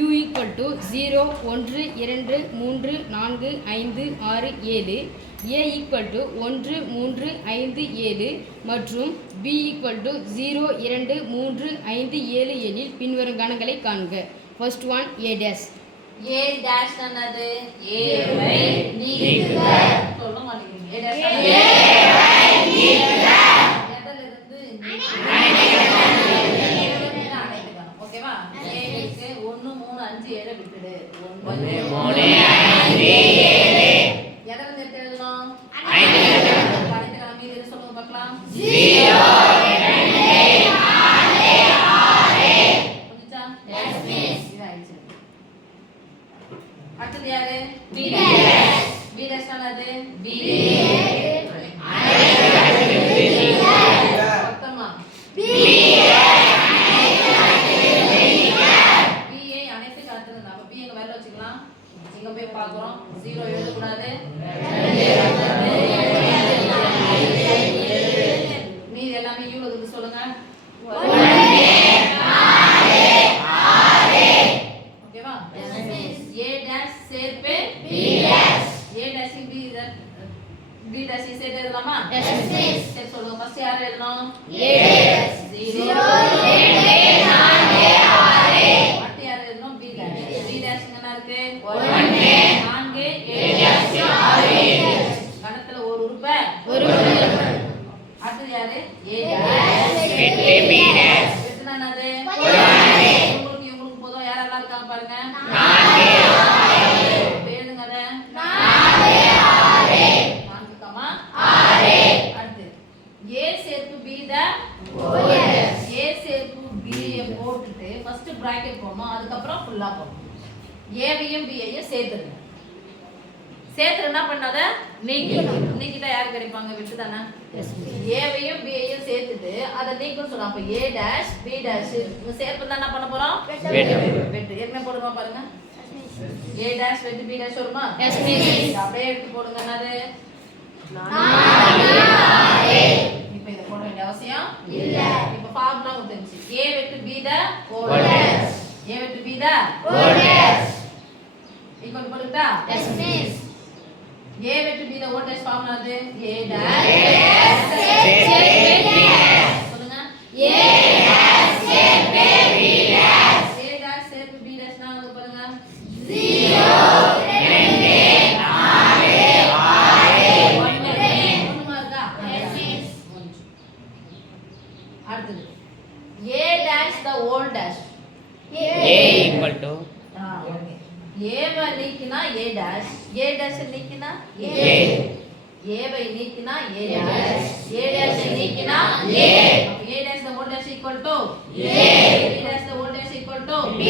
u equal to 0 1 2 3 4 5 6 7 a equal to 1 3 5 7 மற்றும் b equal to 0 2 3 5 7 எனில் பின்வரும் கணங்களை காண்க. First one a dash. a dash என்னது? a வை நீக்குக. சொல்ல மாட்டீங்க. a dash a வை நீக்குக. எதிலிருந்து அனைத்துக்கணும். ஓகேவா? a க்கு 1 3 5 7 விட்டுடு. 1 3 5 7 எதிலிருந்து எழுதணும்? அனைத்துக்கணும். அனைத்துக்கணும் மீதி சொல்லுங்க பார்க்கலாம். 0 2 4 6 புரிஞ்சா? yes miss. இது ஆயிடுச்சு. அடுத்து யாரு? b dash. b dash என்னது? b மொத்தமா b ஐ அனைத்து காத்துங்க. அப்ப b எங்க வேலை வச்சுக்கலாம். இங்க போய் பார்க்கறோம். 0 எழுத கூடாது. மீதி எல்லாமே u க்கு சொல்லுங்க. 1 4 6 ஓகேவா? a dash சேர்ப்பு b dash. a dash b dash சேர்த்து எழுதலாமா? yes miss. சரி சொல்லுங்க. ஃபர்ஸ்ட் யார் எழுதணும்? a dash. 0 2 4 6 அடுத்து யார் எழுதணும்? b dash. b dash என்ன இருக்கு? 1 4 7 6 கணத்துல ஒரு உறுப்பு அடுத்து யாரு? a dash சேர்த்து b dash. எத்தனை என்னது? உங்களுக்கு போதும். யாரெல்லாம் இருக்காங்க பாருங்க. 4 எழுதுங்க அத. 4 அடுத்து a சேர்ப்பு b த a சேர்ப்பு b ஐ போட்டுட்டு ஃபர்ஸ்ட் பிராக்கெட் போடணும். அதுக்கு அப்புறம் ஃபுல்லா போடணும். a வையும் b ஐயும் சேர்த்துங்க. சேர்த்து என்ன பண்ணாத நீக்கிடணும். நீக்கிட்டா யார் கிடைப்பாங்க? விட்டு தானே. a வையும் b ஐயும் சேர்த்துட்டு அத நீக்கும் சொல்றோம். அப்ப a dash b dash இந்த சேர்ப்பு தான் என்ன பண்ண போறோம்? வெட்டு. என்ன போடுங்க பாருங்க. a dash வெட்டு b dash வருமா? yes miss. அப்படியே எடுத்து போடுங்க. என்னது? 4 இப்போ இத போட வேண்டிய அவசியம் இல்ல. இப்போ ஃபார்முலா கொடுத்துச்சு. a வெட்டு b the whole dash. a வெட்டு b the whole dash equal போடுடா. yes miss. a வெட்டு b the whole dash formula அது a dash சொல்லுங்க. a dash சேர்ப்பு b dash. a dash சேர்ப்பு b dash னா வந்து பாருங்க 0 2 4 6 1 மார்க்கா? yes miss. அடுத்து a dash the whole dash. a equal to okay. a வை நீக்கினா a dash. a dash நீக்கினா a. a வை நீக்கினா a dash. a dash நீக்கினா a. அப்ப a dash the whole dash equal to a. b dash the whole dash equal to b.